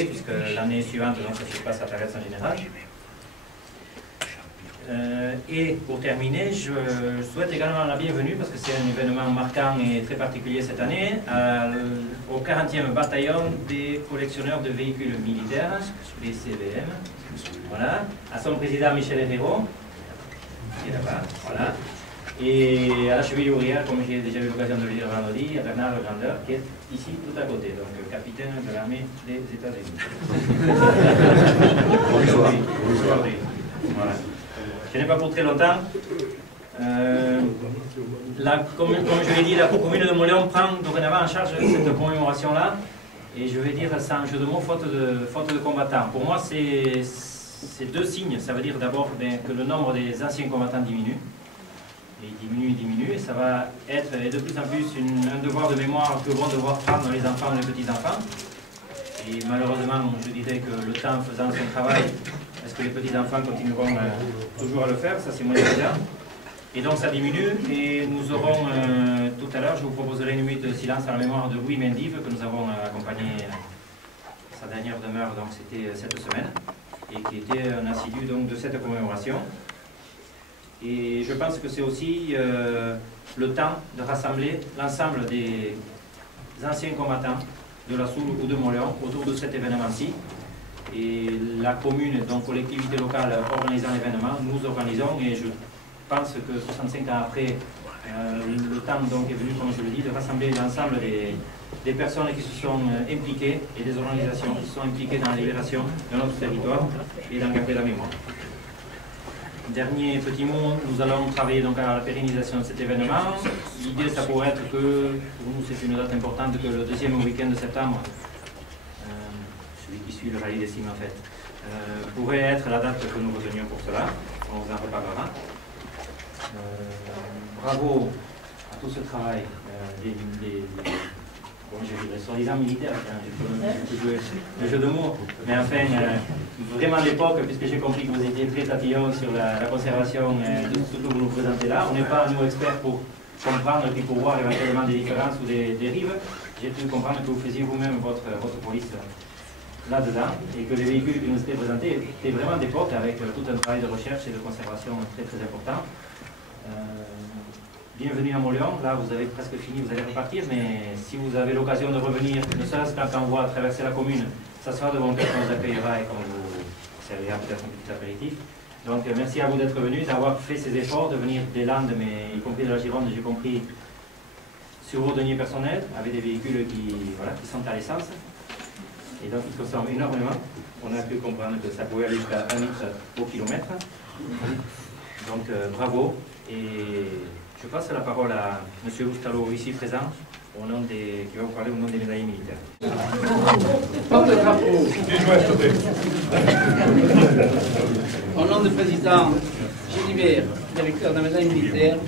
fait, puisque l'année suivante, donc, ça se passe à Paris en général. Et pour terminer, je souhaite également la bienvenue, parce que c'est un événement marquant et très particulier cette année, au 40e bataillon des collectionneurs de véhicules militaires, les CVM. Voilà, à son président Michel Herrero, qui est là-bas, voilà. Et à la cheville ouvrière, comme j'ai déjà eu l'occasion de le dire vendredi, à Bernard Le Grandeur, qui est ici tout à côté, donc capitaine de l'armée des États-Unis. Bonjour. Voilà. Je n'ai pas pour très longtemps. Comme je l'ai dit, la commune de Mauléon prend dorénavant en charge cette commémoration-là. Et je vais dire sans jeu de mots, faute de combattants. Pour moi, c'est deux signes. Ça veut dire d'abord que le nombre des anciens combattants diminue. Et il diminue, et ça va être de plus en plus un devoir de mémoire que vont devoir prendre les enfants et les petits-enfants. Et malheureusement, je dirais que le temps faisant son travail, est-ce que les petits-enfants continueront toujours à le faire? Ça, c'est moins évident. Et donc, ça diminue, et nous aurons, tout à l'heure, je vous proposerai une minute de silence à la mémoire de Louis Mendive, que nous avons accompagné sa dernière demeure, donc c'était cette semaine, et qui était un assidu donc, de cette commémoration. Et je pense que c'est aussi le temps de rassembler l'ensemble des anciens combattants de la Soule ou de Mauléon autour de cet événement-ci. Et la commune, donc collectivité locale organisant l'événement, nous organisons, et je pense que 65 ans après, le temps donc est venu, comme je le dis, de rassembler l'ensemble des personnes qui se sont impliquées et des organisations qui se sont impliquées dans la libération de notre territoire et d'en garder la mémoire. Dernier petit mot, nous allons travailler donc à la pérennisation de cet événement. L'idée, ça pourrait être que, pour nous c'est une date importante, que le deuxième week-end de septembre, celui qui suit le rallye des cimes en fait, pourrait être la date que nous retenions pour cela. On vous en reparlera. Bravo à tout ce travail bon, je dirais soi-disant militaire, je peux jouer le jeu de mots, mais enfin, vraiment l'époque, puisque j'ai compris que vous étiez très tatillon sur la conservation de tout ce que vous nous présentez là. On n'est pas, nous, experts pour comprendre et pour voir éventuellement des différences ou des dérives. J'ai pu comprendre que vous faisiez vous-même votre police là-dedans, et que les véhicules qui nous étaient présentés étaient vraiment d'époque, avec tout un travail de recherche et de conservation très très important. Bienvenue à Mauléon, là vous avez presque fini, vous allez repartir, mais si vous avez l'occasion de revenir, ne serait-ce qu'en on voit traverser la commune, ça sera devant quelqu'un qu'on vous accueillera et qu'on vous servira peut-être un petit apéritif. Donc merci à vous d'être venus, d'avoir fait ces efforts, de venir des Landes, mais y compris de la Gironde, j'ai compris, sur vos deniers personnels, avec des véhicules qui sont à l'essence, et donc ils consomment énormément. On a pu comprendre que ça pouvait aller jusqu'à 1 litre au kilomètre. Donc bravo, et je passe la parole à M. Oustalo, ici présent, qui va vous parler au nom des médaillés militaires. Au nom du président Gilibert, directeur de la médaille militaire,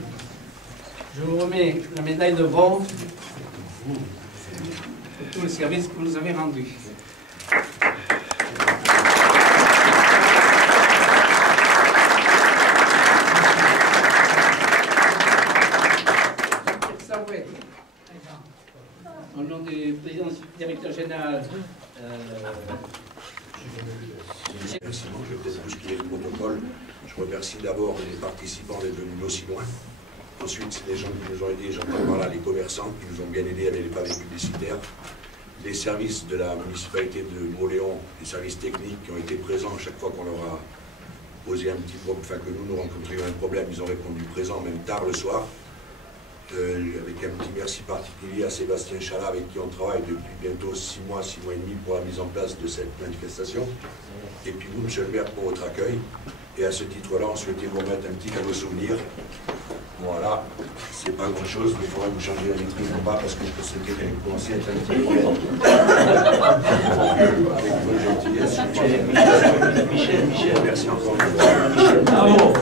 je vous remets la médaille de bronze pour tout le service que vous nous avez rendu. Au nom du président directeur général, Merci, je vais peut-être bousculer le protocole. Je remercie d'abord les participants d'être venus aussi loin. Ensuite, c'est les gens qui nous ont aidés, j'entends par là les commerçants qui nous ont bien aidés avec les pavés publicitaires, les services de la municipalité de Mauléon, les services techniques qui ont été présents chaque fois qu'on leur a posé un petit problème, enfin que nous rencontrions un problème, ils ont répondu présent, même tard le soir. Avec un petit merci particulier à Sébastien Chalat, avec qui on travaille depuis bientôt 6 mois et demi pour la mise en place de cette manifestation. Et puis vous, monsieur le maire, pour votre accueil. Et à ce titre-là, on souhaitait vous remettre un petit cadeau souvenir. Voilà, c'est pas grand-chose, mais il faudrait vous changer la vitrine en bas parce que je pense qu'elle a commencé à être un petit peu avec votre gentillesse. Michel, merci encore. Michel, bravo.